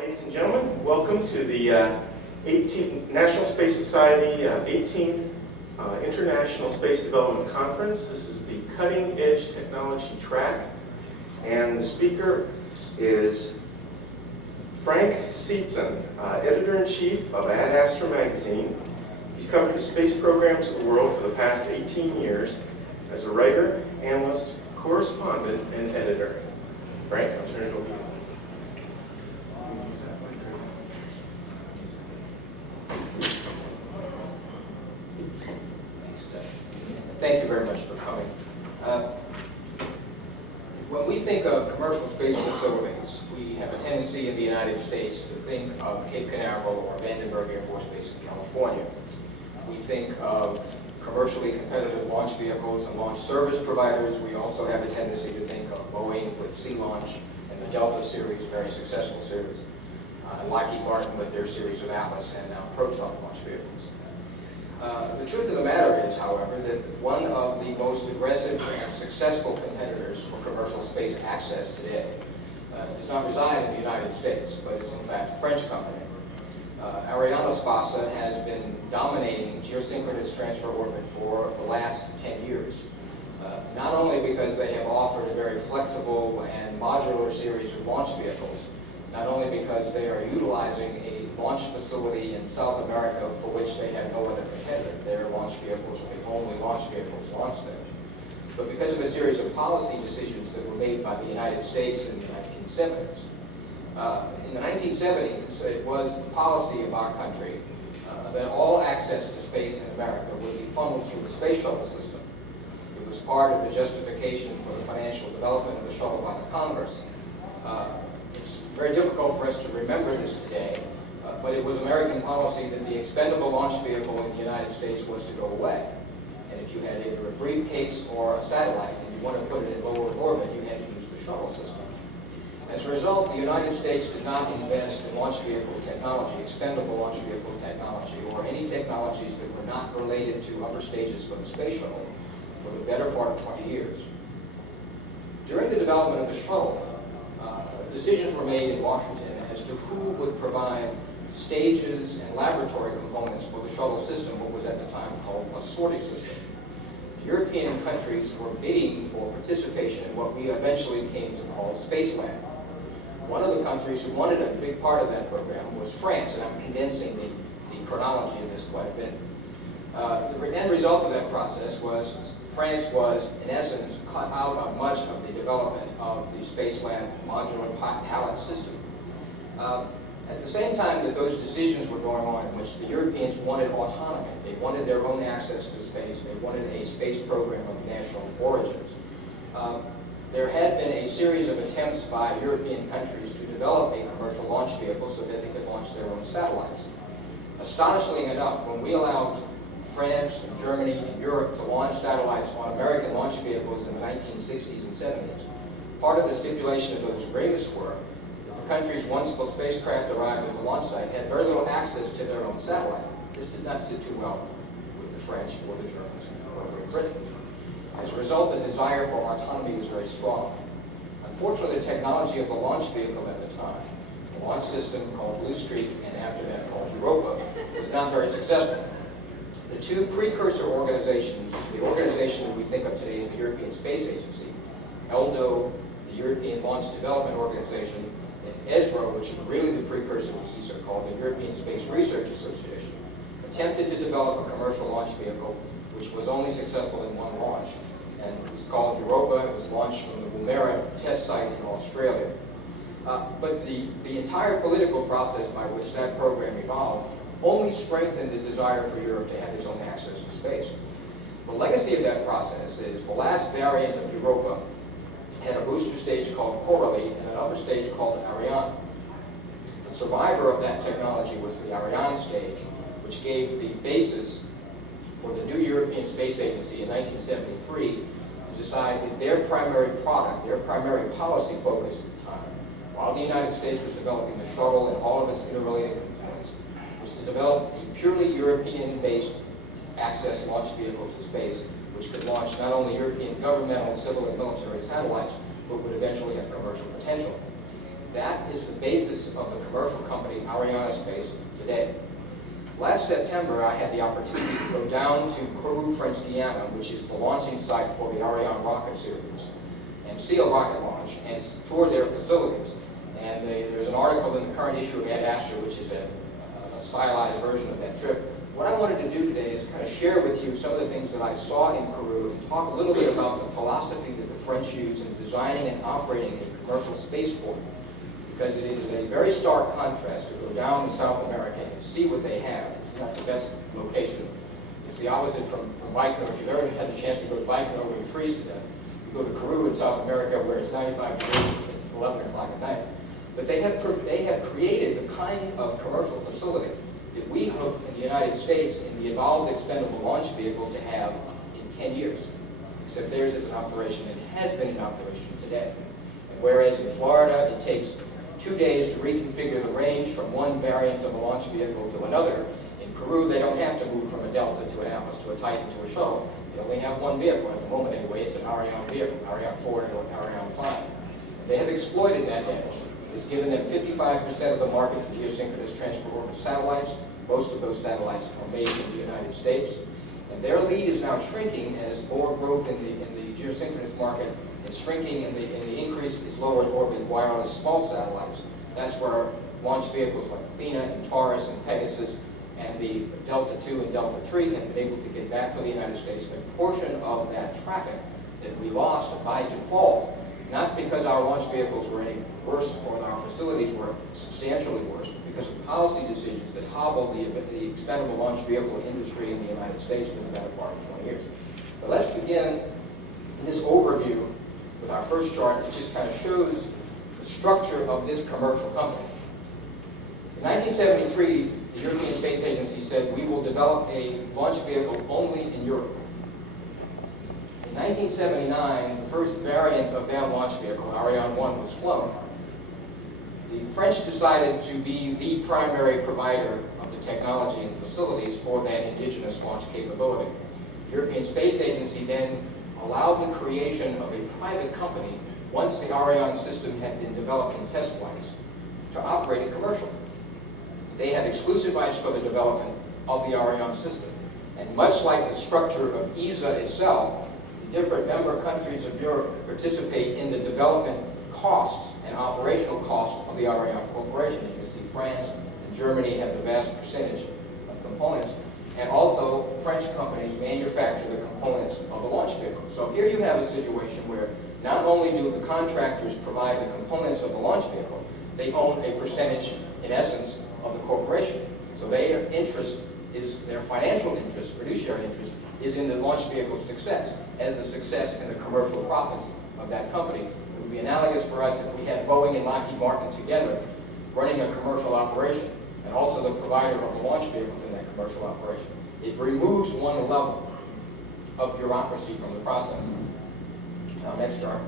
Ladies and gentlemen, welcome to the 18th National Space Society 18th International Space Development Conference. This is the Cutting Edge Technology track, and the speaker is Frank Sietzen, Editor-in-Chief of Ad Astra magazine. He's covered the space programs of the world for the past 18 years as a writer, analyst, correspondent, and editor. Frank, I'll turn it over to you. Thank you very much for coming. When we think of commercial space facilities, we have a tendency in the United States to think of Cape Canaveral or Vandenberg Air Force Base in California. We think of commercially competitive launch vehicles and launch service providers. We also have a tendency to think of Boeing with Sea Launch and the Delta series, very successful series, Lockheed Martin with their series of Atlas and now Proton launch vehicles. The truth of the matter is, however, that one of the most aggressive and successful competitors for commercial space access today does not reside in the United States, but is in fact a French company. Arianespace has been dominating geosynchronous transfer orbit for the last 10 years. Not only because they have offered a very flexible and modular series of launch vehicles, not only because they are utilizing a launch facility in South America for which they have no other competitor. Their launch vehicles are the only launch vehicles launched there. But because of a series of policy decisions that were made by the United States in the 1970s. In the 1970s, it was the policy of our country that all access to space in America would be funneled through the space shuttle system. It was part of the justification for the financial development of the shuttle by the Congress. It's very difficult for us to remember this today, but it was American policy that the expendable launch vehicle in the United States was to go away. And if you had either a briefcase or a satellite, and you wanted to put it in lower orbit, you had to use the shuttle system. As a result, the United States did not invest in launch vehicle technology, expendable launch vehicle technology, or any technologies that were not related to upper stages for the space shuttle for the better part of 20 years. During the development of the shuttle, decisions were made in Washington as to who would provide stages and laboratory components for the shuttle system, what was at the time called a sortie system. The European countries were bidding for participation in what we eventually came to call Spacelab. One of the countries who wanted a big part of that program was France, and I'm condensing the chronology of this quite a bit. The end result of that process was France was, in essence, cut out of much of the development of the Spacelab modular pallet system. At the same time that those decisions were going on in which the Europeans wanted autonomy, they wanted their own access to space, they wanted a space program of national origins, there had been a series of attempts by European countries to develop a commercial launch vehicle so that they could launch their own satellites. Astonishingly enough, when we allowed France and Germany and Europe to launch satellites on American launch vehicles in the 1960s and 70s, part of the stipulation of those agreements were that the countries, once the spacecraft arrived at the launch site, had very little access to their own satellite. This did not sit too well with the French or the Germans or Great Britain. As a result, the desire for autonomy was very strong. Unfortunately, the technology of the launch vehicle at the time, the launch system called Blue Streak and after that called Europa, was not very successful. The two precursor organizations, the organization that we think of today as the European Space Agency, ELDO, the European Launch Development Organization, and ESRO, which is really the precursor to ESA, called the European Space Research Association, attempted to develop a commercial launch vehicle which was only successful in one launch. And it was called Europa. It was launched from the Woomera test site in Australia. But the entire political process by which that program evolved only strengthened the desire for Europe to have its own access to space. The legacy of that process is the last variant of Europa had a booster stage called Kourou and an upper stage called Ariane. The survivor of that technology was the Ariane stage, which gave the basis for the new European Space Agency in 1973 to decide that their primary product, their primary policy focus at the time, while the United States was developing the shuttle and all of its interrelated components, was to develop a purely European-based access launch vehicle to space, which could launch not only European governmental, civil, and military satellites, but would eventually have commercial potential. That is the basis of the commercial company Arianespace today. Last September, I had the opportunity to go down to Kourou, French Guiana, which is the launching site for the Ariane rocket series, and see a rocket launch and tour their facilities. And there's an article in the current issue of Ad Astra, which is a stylized version of that trip. What I wanted to do today is kind of share with you some of the things that I saw in Kourou and talk a little bit about the philosophy that the French use in designing and operating a commercial spaceport, because it is a very stark contrast to go down in South America and see what they have. It's not the best location. It's the opposite from Baikonur. If you've ever had the chance to go to Baikonur where you freeze to death, you go to Kourou in South America where it's 95 degrees at 11 o'clock at night. But they have created the kind of commercial facility that we hope in the United States in the Evolved Expendable Launch Vehicle to have in 10 years. Except theirs is in operation and has been in operation today. And whereas in Florida it takes 2 days to reconfigure the range from one variant of a launch vehicle to another, in Kourou they don't have to move from a Delta to an Atlas to a Titan to a shuttle. They only have one vehicle at the moment anyway. It's an Ariane vehicle, Ariane 4 and Ariane 5. And they have exploited that edge. It has given them 55% of the market for geosynchronous transfer orbit satellites. Most of those satellites are made in the United States. And their lead is now shrinking as more growth in the geosynchronous market is shrinking, and the increase is lower orbit wireless small satellites. That's where launch vehicles like Athena and Taurus and Pegasus and the Delta II and Delta III have been able to get back to the United States a portion of that traffic that we lost by default, not because our launch vehicles were any worse or our facilities were substantially worse, but because of policy decisions that hobbled the expendable launch vehicle industry in the United States for the better part of 20 years. But let's begin this overview with our first chart, which just kind of shows the structure of this commercial company. In 1973, the European Space Agency said, we will develop a launch vehicle only in Europe. In 1979, the first variant of that launch vehicle, Ariane 1, was flown. The French decided to be the primary provider of the technology and facilities for that indigenous launch capability. The European Space Agency then allowed the creation of a private company, once the Ariane system had been developed in test flights, to operate it commercially. They have exclusive rights for the development of the Ariane system. And much like the structure of ESA itself, the different member countries of Europe participate in the development costs and operational costs of the Ariane Corporation. You can see France and Germany have the vast percentage of components. And also, French companies manufacture the components of the launch vehicle. So here you have a situation where not only do the contractors provide the components of the launch vehicle, they own a percentage, in essence, of the corporation. So their interest is, their financial interest, fiduciary interest, is in the launch vehicle's success, and the success and the commercial profits of that company. It would be analogous for us if we had Boeing and Lockheed Martin together running a commercial operation, and also the provider of the launch vehicles in that commercial operation. It removes one level of bureaucracy from the process. Now, next chart.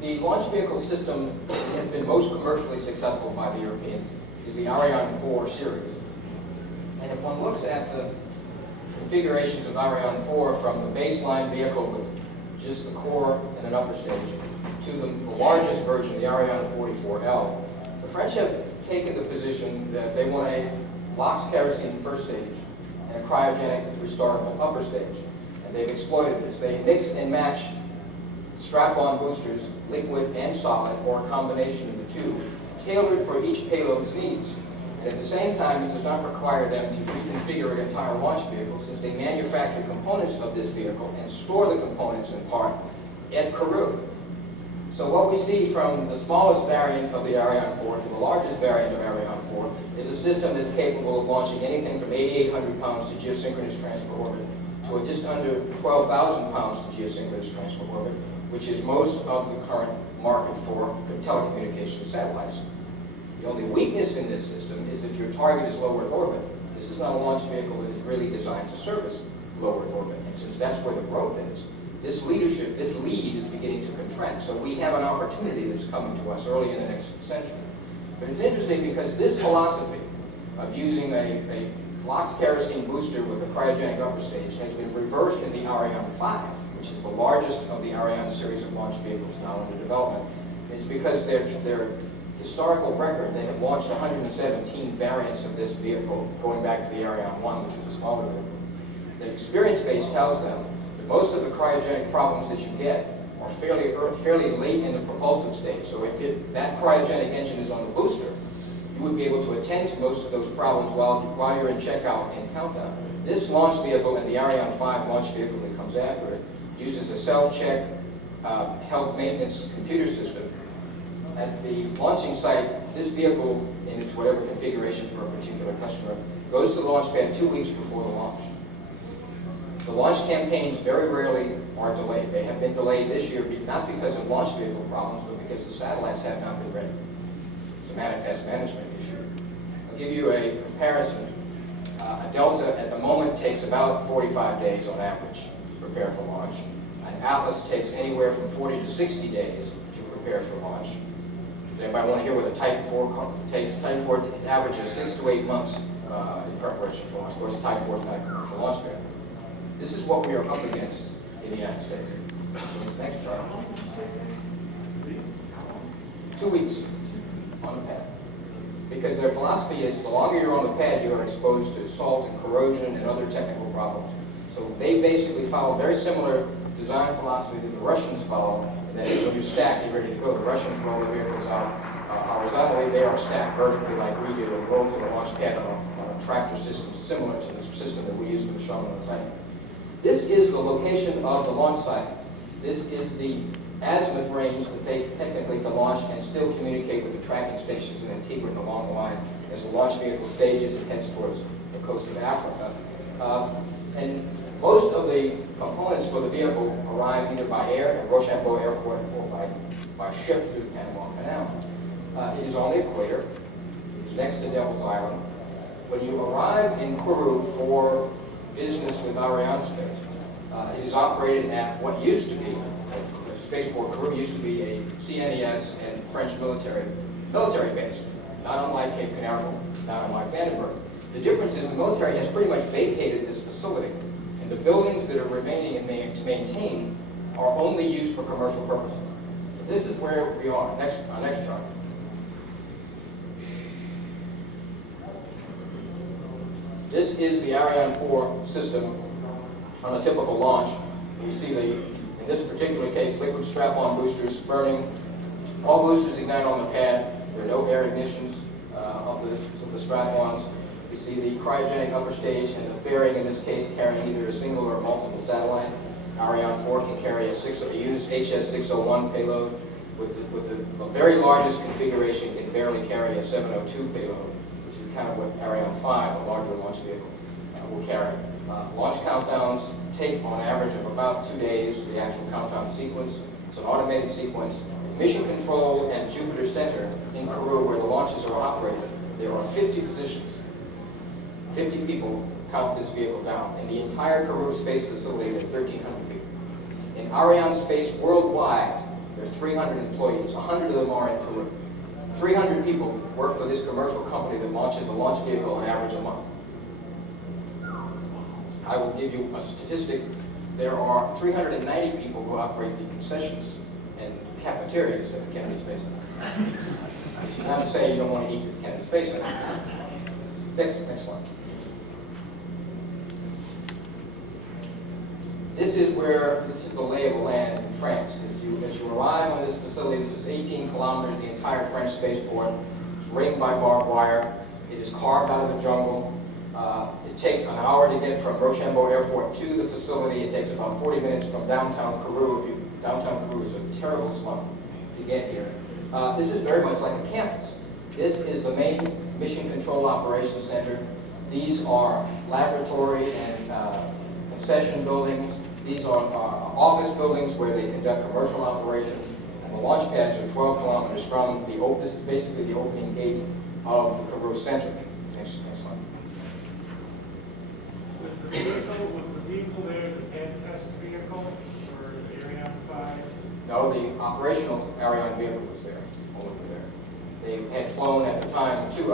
The launch vehicle system that has been most commercially successful by the Europeans is the Ariane 4 series. And if one looks at the configurations of Ariane 4 from the baseline vehicle with just the core and an upper stage to the largest version, the Ariane 44L, the French have taken the position that they want a LOX kerosene first stage and a cryogenic restartable upper stage. And they've exploited this. They mix and match strap-on boosters, liquid and solid, or a combination of the two, tailored for each payload's needs. And at the same time, it does not require them to reconfigure an entire launch vehicle, since they manufacture components of this vehicle and store the components in part at Kourou. So what we see from the smallest variant of the Ariane 4 to the largest variant of Ariane 4 is a system that's capable of launching anything from 8,800 pounds to geosynchronous transfer orbit to just under 12,000 pounds to geosynchronous transfer orbit, which is most of the current market for telecommunications satellites. The only weakness in this system is if your target is low Earth orbit. This is not a launch vehicle that is really designed to service low Earth orbit. And since that's where the growth is, this lead is beginning to contract. So we have an opportunity that's coming to us early in the next century. But it's interesting because this philosophy of using a LOX kerosene booster with a cryogenic upper stage has been reversed in the Ariane 5, which is the largest of the Ariane series of launch vehicles now under development, is because their historical record, they have launched 117 variants of this vehicle going back to the Ariane 1, which was a smaller vehicle. The experience base tells them that most of the cryogenic problems that you get are fairly late in the propulsive stage. So if that cryogenic engine is on the booster, you would be able to attend to most of those problems while you're in checkout and countdown. This launch vehicle and the Ariane 5 launch vehicle that comes after it uses a self-check health maintenance computer system. At the launching site, this vehicle, in its whatever configuration for a particular customer, goes to the launch pad 2 weeks before the launch. The launch campaigns very rarely are delayed. They have been delayed this year not because of launch vehicle problems, but because the satellites have not been ready. It's a manifest management issue. I'll give you a comparison. A Delta at the moment takes about 45 days on average to prepare for launch. An Atlas takes anywhere from 40 to 60 days to prepare for launch. Does anybody want to hear what a Type 4 takes? Type 4 averages 6 to 8 months in preparation for launch. Of course, Type 4 is not a commercial launch pad. This is what we are up against in the United States. Next chart. 2 weeks on the pad. Because their philosophy is the longer you're on the pad, you are exposed to salt and corrosion and other technical problems. So they basically follow very similar design philosophy that the Russians follow, and that is when you stack, you're ready to go. The Russians roll the vehicles out horizontally, they are stacked vertically like we do, and roll to the launch pad on a tractor system similar to the system that we use for the shuttle on the site. This is the location of the launch site. This is the azimuth range that they technically to launch and still communicate with the tracking stations in Antigua and along the line as the launch vehicle stages and heads towards the coast of Africa. And most of the components for the vehicle arrive either by air at Rochambeau Airport or by ship through the Panama Canal. It is on the equator. It is next to Devil's Island. When you arrive in Kourou for business with Arianespace, it is operated at what used to be, the spaceport Kourou used to be a CNES and French military base, not unlike Cape Canaveral, not unlike Vandenberg. The difference is the military has pretty much vacated this facility, and the buildings that are remaining and to maintain are only used for commercial purposes. So this is where we are. Next chart. This is the Ariane 4 system on a typical launch. You see in this particular case, liquid strap-on boosters burning. All boosters ignite on the pad. There are no air ignitions of the strap-ons. You see the cryogenic upper stage and the fairing, in this case, carrying either a single or multiple satellite. Ariane 4 can carry a used HS-601 payload. With the very largest configuration, can barely carry a 702 payload, which is kind of what Ariane 5, a larger launch vehicle, will carry. Launch countdowns take, on average, of about 2 days, the actual countdown sequence. It's an automated sequence. Mission Control at Jupiter Center in Kourou, where the launches are operated, there are 50 positions. 50 people count this vehicle down. In the entire Kourou space facility, there are 1,300 people. In Arianespace worldwide, there are 300 employees. 100 of them are in Kourou. 300 people work for this commercial company that launches a launch vehicle on average a month. I will give you a statistic. There are 390 people who operate the concessions and cafeterias at the Kennedy Space Center. Which is not to say you don't want to eat at the Kennedy Space Center. Next slide. This is the lay of the land in France. As you arrive on this facility, this is 18 kilometers, the entire French spaceport. It's ringed by barbed wire. It is carved out of the jungle. It takes an hour to get from Rochambeau Airport to the facility. It takes about 40 minutes from downtown Kourou. Downtown Kourou is a terrible slum to get here. This is very much like a campus. This is the main Mission Control Operations Center. These are laboratory and concession buildings. These are office buildings where they conduct commercial operations. And the launch pads are 12 kilometers from this is basically the opening gate of the Kourou Center. Next slide. Was the vehicle there the pad test vehicle for the Ariane 5? No, the operational Ariane vehicle was there, over there. They had flown at the time, two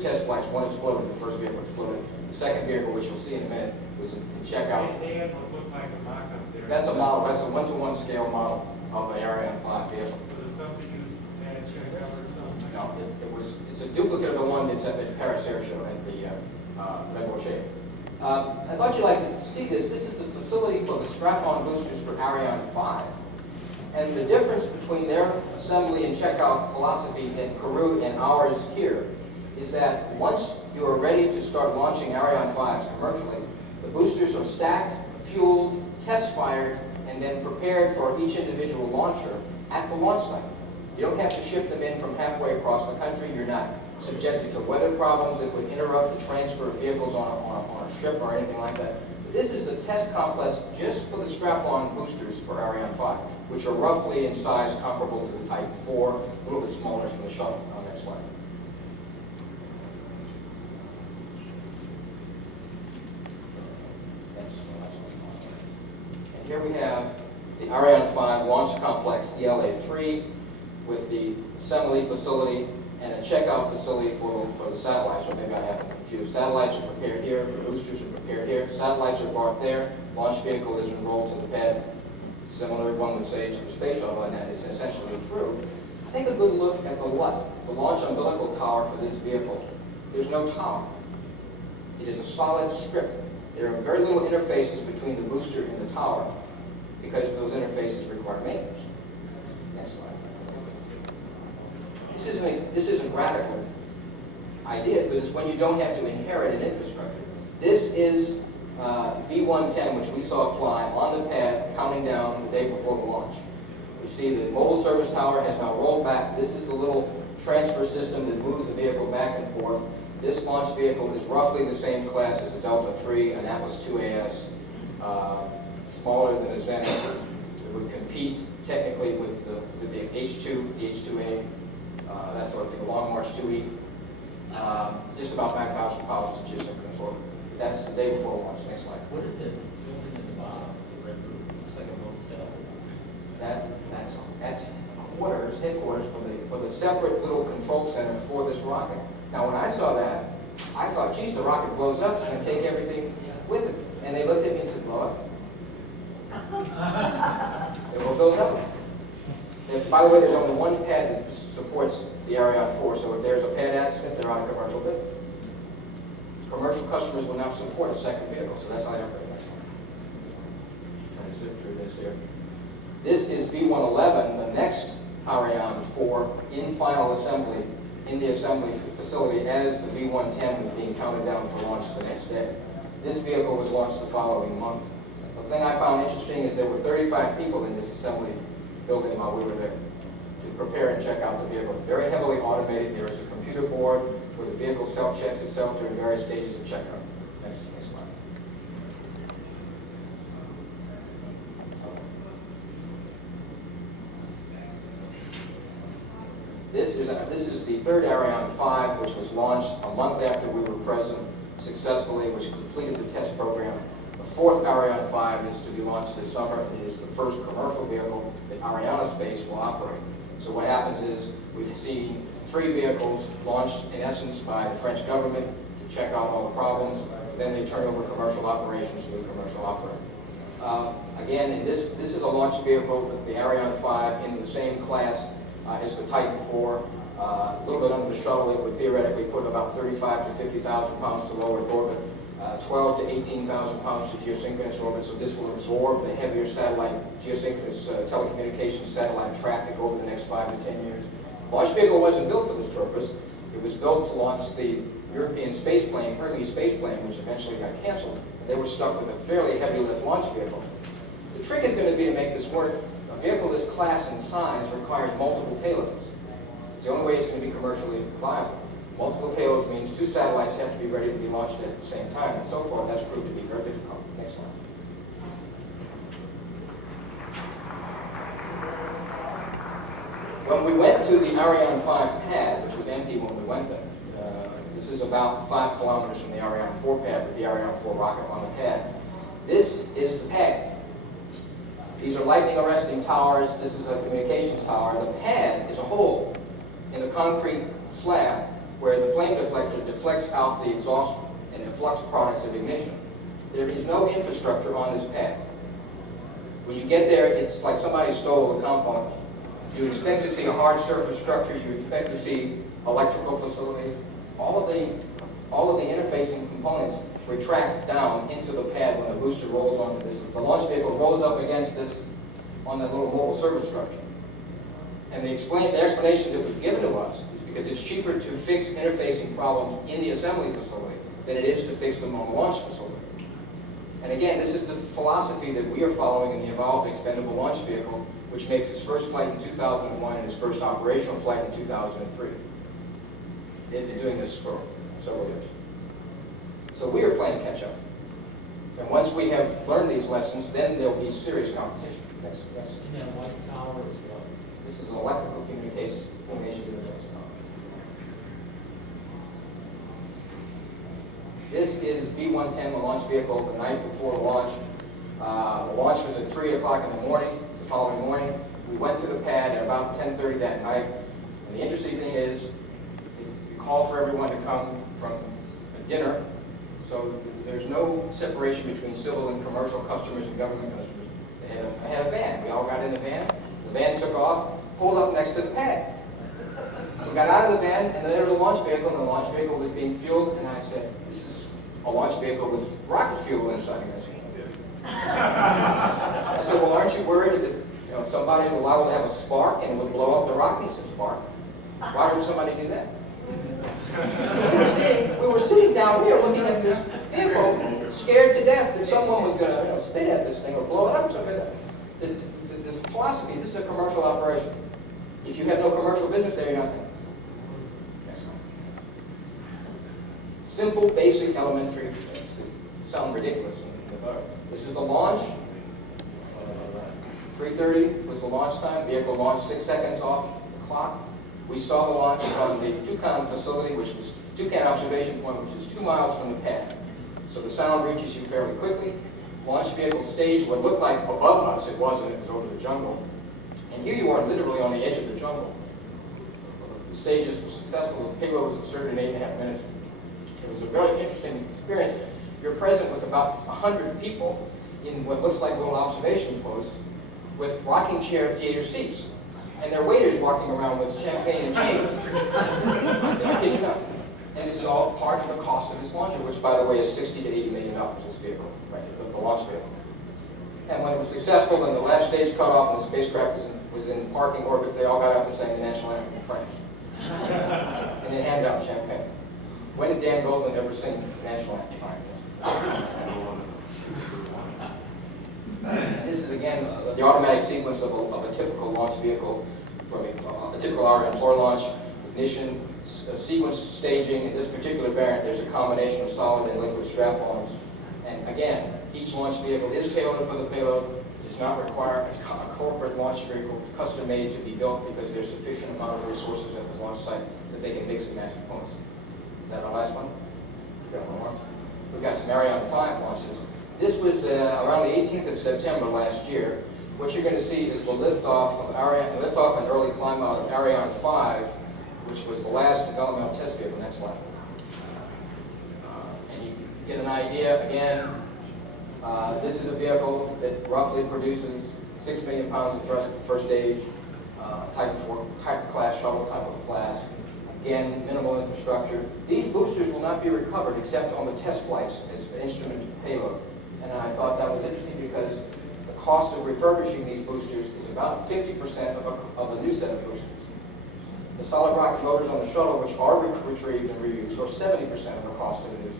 test flights. One exploded, the first vehicle exploded. The second vehicle, which you'll see in a minute, was in checkout. They have what looked like a mock-up there. That's a model, that's a 1-to-1 scale model of an Ariane 5 vehicle. Was it something you just had checkout or something? No, it's a duplicate of the one that's at the Paris Air Show at the Red Bull Shape. I thought you'd like to see this. This is the facility for the strap-on boosters for Ariane 5. And the difference between their assembly and checkout philosophy in Kourou and ours here is that once you are ready to start launching Ariane 5s commercially, the boosters are stacked, fueled, test-fired, and then prepared for each individual launcher at the launch site. You don't have to ship them in from halfway across the country. You're not subjected to weather problems that would interrupt the transfer of vehicles on a ship or anything like that. This is the test complex just for the strap-on boosters for Ariane 5, which are roughly in size comparable to the Type 4, a little bit smaller from the shuttle. Next slide. And here we have the Ariane 5 launch complex, ELA-3, with the assembly facility and a checkout facility for the satellites, or maybe I have them confused. Satellites are prepared here, the boosters are prepared here, satellites are parked there, launch vehicle is enrolled to the pad. Similar, one would say, to the space shuttle, and that is essentially true. Take a good look at the LUT, the launch umbilical tower for this vehicle. There's no tower. It is a solid strip. There are very little interfaces between the booster and the tower because those interfaces require maintenance. Next slide. This isn't radical ideas, but it's when you don't have to inherit an infrastructure. This is V110, which we saw fly on the pad, counting down the day before the launch. We see the mobile service tower has now rolled back. This is the little transfer system that moves the vehicle back and forth. This launch vehicle is roughly the same class as a Delta III, an Atlas IIAS, smaller than a Zenit. It would compete technically with the H2, the H2A, that sort of thing, the Long March 2E. Just about 5,000 pounds of geosynchronous orbit. That's the day before launch. Next slide. What is it building at the bottom? The red roof looks like a motel. That's headquarters for the separate little control center for this rocket. Now, when I saw that, I thought, geez, the rocket blows up, it's going to take everything with it. And they looked at me and said, blow up. It will build up. And by the way, there's only one pad that supports the Ariane 4, so if there's a pad accident, they're on a commercial bid. Commercial customers will not support a second vehicle, so that's not everybody. Trying to zip through this here. This is V111, the next Ariane 4 in final assembly in the assembly facility as the V110 was being counted down for launch the next day. This vehicle was launched the following month. The thing I found interesting is there were 35 people in this assembly building while we were there to prepare and check out the vehicle. Very heavily automated. There is a computer board where the vehicle self-checks itself during various stages of checkout. Next slide. This is the third Ariane 5, which was launched a month after we were present successfully, which completed the test program. The fourth Ariane 5 is to be launched this summer, and it is the first commercial vehicle that Arianespace will operate. So what happens is we've seen 3 vehicles launched, in essence, by the French government to check out all the problems. Then they turn over commercial operations to the commercial operator. Again, this is a launch vehicle, the Ariane 5, in the same class as the Titan 4. A little bit under the shuttle, it would theoretically put about 35 to 50,000 pounds to low Earth orbit, 12 to 18,000 pounds to geosynchronous orbit. So this will absorb the heavier satellite, geosynchronous telecommunications satellite traffic over the next 5 to 10 years. The launch vehicle wasn't built for this purpose. It was built to launch the European space plane, Hermes space plane, which eventually got canceled. They were stuck with a fairly heavy lift launch vehicle. The trick is going to be to make this work. A vehicle this class and size requires multiple payloads. It's the only way it's going to be commercially viable. Multiple payloads means 2 satellites have to be ready to be launched at the same time, and so far that's proved to be very difficult. Next slide. When we went to the Ariane 5 pad, which was empty when we went there, this is about 5 kilometers from the Ariane 4 pad with the Ariane 4 rocket on the pad. This is the pad. These are lightning arresting towers. This is a communications tower. The pad is a hole in the concrete slab where the flame deflector deflects out the exhaust and efflux products of ignition. There is no infrastructure on this pad. When you get there, it's like somebody stole the components. You expect to see a hard surface structure. You expect to see electrical facilities. All of the interfacing components retract down into the pad when the booster rolls onto this. The launch vehicle rolls up against this on that little mobile service structure. And the explanation that was given to us is because it's cheaper to fix interfacing problems in the assembly facility than it is to fix them on the launch facility. And again, this is the philosophy that we are following in the Evolved Expendable Launch Vehicle, which makes its first flight in 2001 and its first operational flight in 2003. They've been doing this for several years. So we are playing catch up. And once we have learned these lessons, then there'll be serious competition. Yes. And that white tower as well. This is an electrical communication interface. This is B-110, the launch vehicle, the night before launch. The launch was at 3 o'clock in the morning, the following morning. We went to the pad at about 10:30 that night. And the interesting thing is, we call for everyone to come from a dinner. So there's no separation between civil and commercial customers and government customers. They had a van. We all got in the van. The van took off, pulled up next to the pad. We got out of the van, and there was a launch vehicle, and the launch vehicle was being fueled. And I said, "This is a launch vehicle with rocket fuel inside." I said, "Well, aren't you worried that somebody will allow it to have a spark and it would blow up the rocket?" He said, "Spark? Why would somebody do that?" We were sitting down here looking at this vehicle, scared to death that someone was going to spit at this thing or blow it up or something like that. This philosophy, this is a commercial operation. If you have no commercial business there, you're not there. Yes. Simple, basic, elementary, sound ridiculous. This is the launch. 3:30 was the launch time. Vehicle launched 6 seconds off the clock. We saw the launch from the Toucan facility, which was Toucan observation point, which is 2 miles from the pad. So the sound reaches you fairly quickly. Launch vehicle stage, what looked like above us, it wasn't, it was over the jungle. And here you are literally on the edge of the jungle. The stages were successful. The payload was inserted in 8.5 minutes. It was a very interesting experience. You're present with about 100 people in what looks like little observation posts with rocking chair theater seats. And their waiters walking around with champagne and change. I kid you not. And this is all part of the cost of this launcher, which, by the way, is $60 to $80 million, this vehicle, right, the launch vehicle. And when it was successful and the last stage cut off and the spacecraft was in parking orbit, they all got up and sang the national anthem in French. And then handed out champagne. When did Dan Goldman ever sing the national anthem? And this is, again, the automatic sequence of a typical launch vehicle, from a typical Ariane 4 launch, ignition, sequence staging. In this particular variant, there's a combination of solid and liquid strap-ons. And again, each launch vehicle is tailored for the payload. It does not require a corporate launch vehicle custom-made to be built because there's sufficient amount of resources at the launch site that they can mix and match components. Is that our last one? We've got one more. We've got some Ariane 5 launches. This was around the 18th of September last year. What you're going to see is the liftoff and early climb out of Ariane 5, which was the last developmental test vehicle. Next slide. And you get an idea, again, this is a vehicle that roughly produces 6 million pounds of thrust at the first stage, type class, shuttle type of class. Again, minimal infrastructure. These boosters will not be recovered except on the test flights as an instrument payload. And I thought that was interesting because the cost of refurbishing these boosters is about 50% of a new set of boosters. The solid rocket motors on the shuttle, which are retrieved and reused, are 70% of the cost of a new.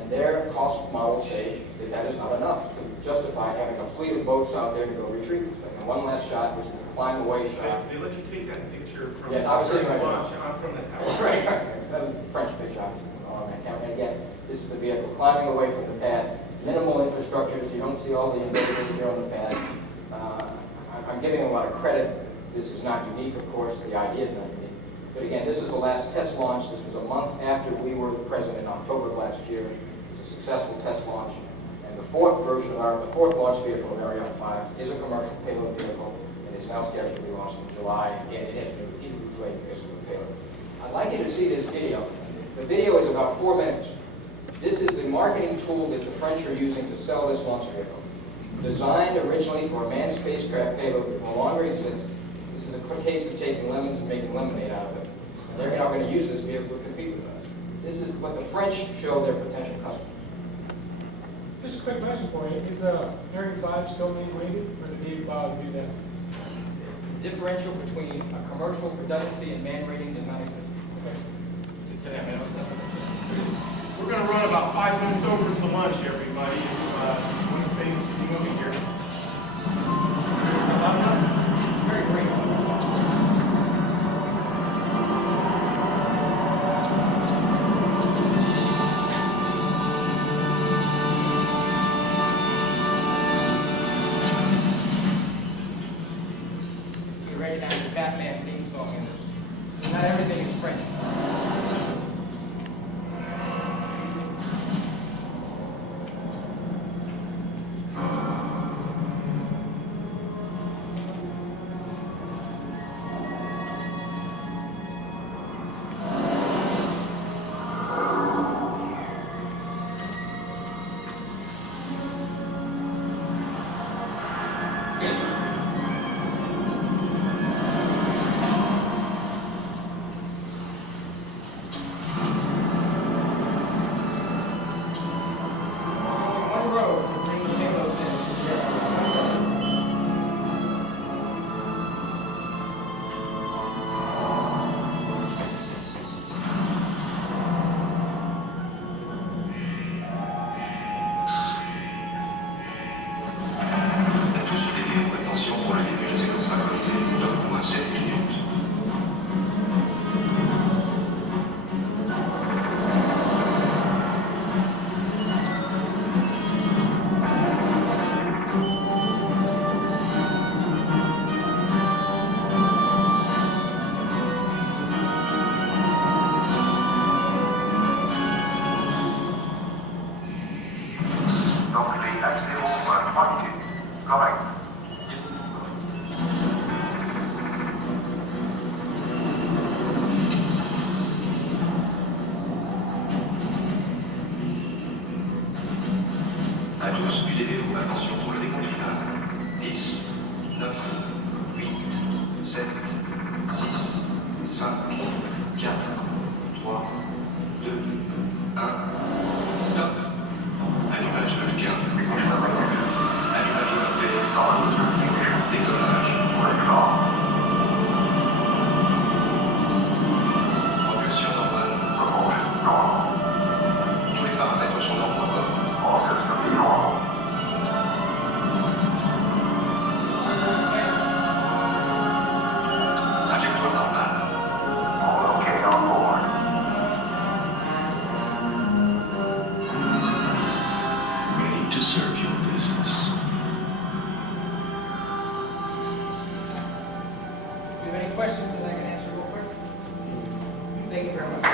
And their cost models say that that is not enough to justify having a fleet of boats out there to go retrieve this thing. And one last shot, which is a climb away shot. They let you take that picture from yes, I was sitting right launch from the tower. That's right. That was a French picture, obviously, on that camera. And again, this is the vehicle climbing away from the pad. Minimal infrastructures. You don't see all the individuals here on the pad. I'm giving a lot of credit. This is not unique, of course. The idea is not unique. But again, this is the last test launch. This was a month after we were present in October of last year. It was a successful test launch. And the fourth launch vehicle of Ariane 5 is a commercial payload vehicle, and it's now scheduled to be launched in July. Again, it has been repeatedly delayed because of the payload. I'd like you to see this video. The video is about 4 minutes. This is the marketing tool that the French are using to sell this launch vehicle. Designed originally for a manned spacecraft payload that no longer exists. This is a case of taking lemons and making lemonade out of it. And they're now going to use this vehicle to compete with us. This is what the French show their potential customers. Just a quick question for you. Is Ariane 5 still being rated, or did they do that? The differential between a commercial redundancy and man rating does not exist. Okay. We're going to run about 5 minutes over to lunch, everybody. If you want to stay sitting over here. Very brief. We recognize the Batman theme song in this. Not everything is French. À tous, suivez-vous, attention pour le décompte final. 10, 9, 8, 7, 6, 5, 4, 3, 2, 1, top. Allumage de Luquin. Allumage de P. Décollage. Propulsion normale. Tous les paramètres sont normaux à bord. Trajectoire normale. Ready to serve your business. Do you have any questions that I can answer real quick? Thank you very much.